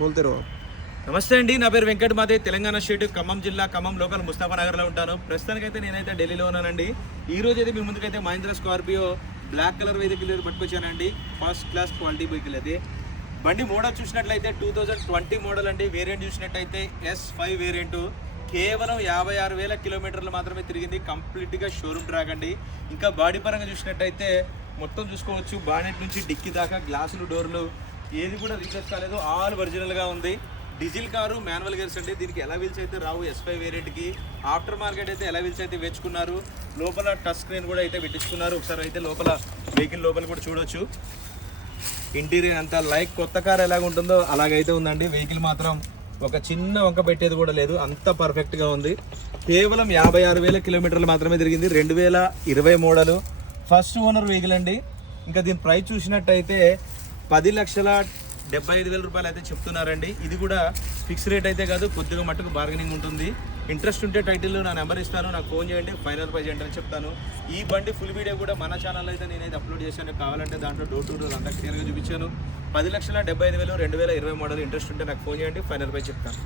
బోల్తే రో. నమస్తే అండి, నా పేరు వెంకట్. మాదే తెలంగాణ స్టేట్ ఖమ్మం జిల్లా ఖమ్మం లోకల్ ముస్తాఫానగర్లో ఉంటాను. ప్రస్తుతానికైతే నేనైతే ఢిల్లీలో ఉన్నానండి. ఈ రోజు అయితే మీ ముందుకైతే Mahindra Scorpio black colour vehicle పట్టుకొచ్చానండి. ఫస్ట్ క్లాస్ క్వాలిటీ వెహికల్ అది. బండి మోడల్ చూసినట్లయితే 2020 మోడల్ అండి. వేరియంట్ చూసినట్టయితే S5 వేరియంట్. కేవలం 56,000 కిలోమీటర్లు మాత్రమే తిరిగింది. కంప్లీట్గా షోరూమ్ ట్రాక్ అండి. ఇంకా బాడీ పరంగా చూసినట్టయితే మొత్తం చూసుకోవచ్చు, బానెట్ నుంచి డిక్కీ దాకా గ్లాసులు, డోర్లు ఏది కూడా రీప్లేస్ కాలేదు, ఆల్ ఒరిజినల్గా ఉంది. డీజిల్ కారు, మాన్యువల్ గేర్స్ అండి. దీనికి ఎలా వీల్స్ అయితే రావు S5 వేరియంట్కి. ఆఫ్టర్ మార్కెట్ అయితే ఎలా వీల్స్ అయితే వేసుకున్నారు. లోపల టచ్ స్క్రీన్ కూడా అయితే పెట్టించుకున్నారు. ఒకసారి అయితే లోపల వెహికల్ లోపల కూడా చూడొచ్చు. ఇంటీరియర్ అంతా లైక్ కొత్త కార్ ఎలాగ ఉంటుందో అలాగైతే ఉందండి. వెహికల్ మాత్రం ఒక చిన్న వంక పెట్టేది కూడా లేదు, అంత పర్ఫెక్ట్గా ఉంది. కేవలం 56,000 కిలోమీటర్లు మాత్రమే తిరిగింది. 2020 మోడలు, ఫస్ట్ ఓనర్ వెహికల్ అండి. ఇంకా దీని ప్రైస్ చూసినట్టయితే 10,75,000 రూపాయలు అయితే చెప్తున్నారండి. ఇది కూడా ఫిక్స్ రేట్ అయితే కాదు, కొద్దిగా మట్టుకు బార్గెనింగ్ ఉంటుంది. ఇంట్రెస్ట్ ఉంటే టైటిల్లో నా నెంబర్ ఇస్తాను, నాకు ఫోన్ చేయండి, ఫైనల్ ప్రైస్ ఏంటని చెప్తాను. ఈ బండి ఫుల్ వీడియో కూడా మన ఛానల్ అయితే నేనైతే అప్లోడ్ చేశాను. కావాలంటే దాంట్లో డోర్ టు డోర్ అంతా క్లియర్గా చూపించాను. 10,75,000 2020 మోడల్. ఇంట్రెస్ట్ ఉంటే నాకు ఫోన్ చేయండి, ఫైనల్ ప్రైస్ చెప్తాను.